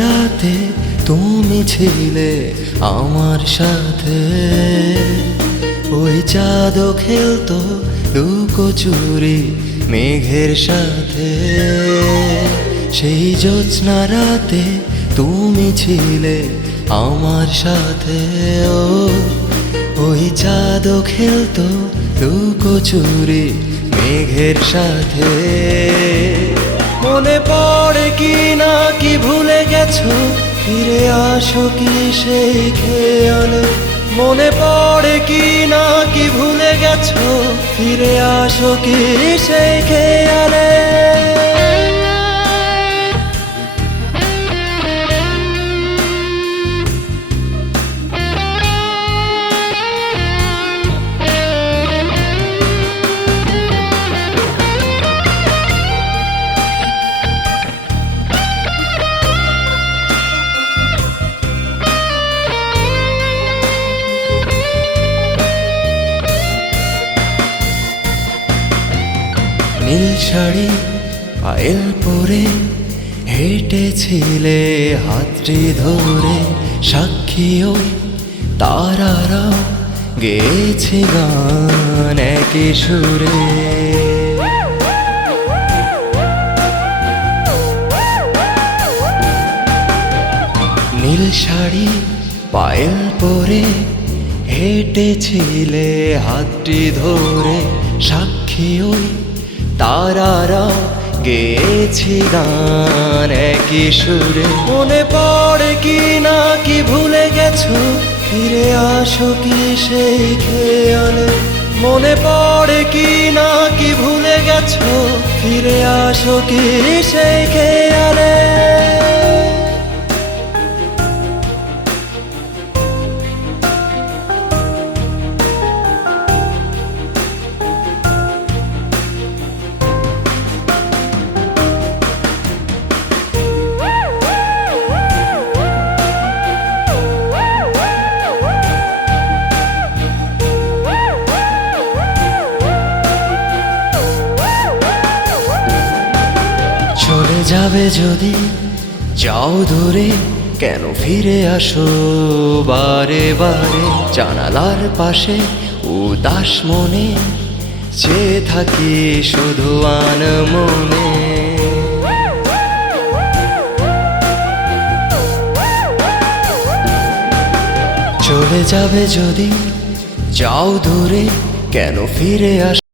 রাতে তুমি ছিলে আমার সাথে, ওই চাঁদও খেলতো লুকোচুরি মেঘের সাথে। সেই জ্যোৎস্না রাতে তুমি ছিলে আমার সাথে, ওই চাঁদও খেলতো লুকোচুরি মেঘের সাথে। মনে পড়ে কি না কি ভুলে গেছো, ফিরে আসো কি সেই খেয়ালে। মনে পড়ে কি না কি ভুলে গেছো, ফিরে আসো কি সেই খেয়ালে। নীল শাড়ি পায়েল পরে হেঁটেছিলে হাতটি ধরে, সাক্ষী ওই তারারা গেয়েছে গান একই সুরে। নীল শাড়ি পায়েল পরে হেঁটেছিলে হাতটি ধরে, সাক্ষী ওই তারারা গেয়েছি গান একই সুরে। মনে পড়ে কি না কি ভুলে গেছো, ফিরে আসো কি সেই খেয়ালে। মনে পড়ে কি না কি ভুলে গেছো, ফিরে আসো কি সেই খেয়ালে। চলে যাবে যদি যাও দূরে, কেন ফিরে আসো বারে বারে। জানালার পাশে উদাস মনে চেয়ে থাকি শুধু আনমনে। চলে যাবে যদি যাও দূরে, কেন ফিরে আসো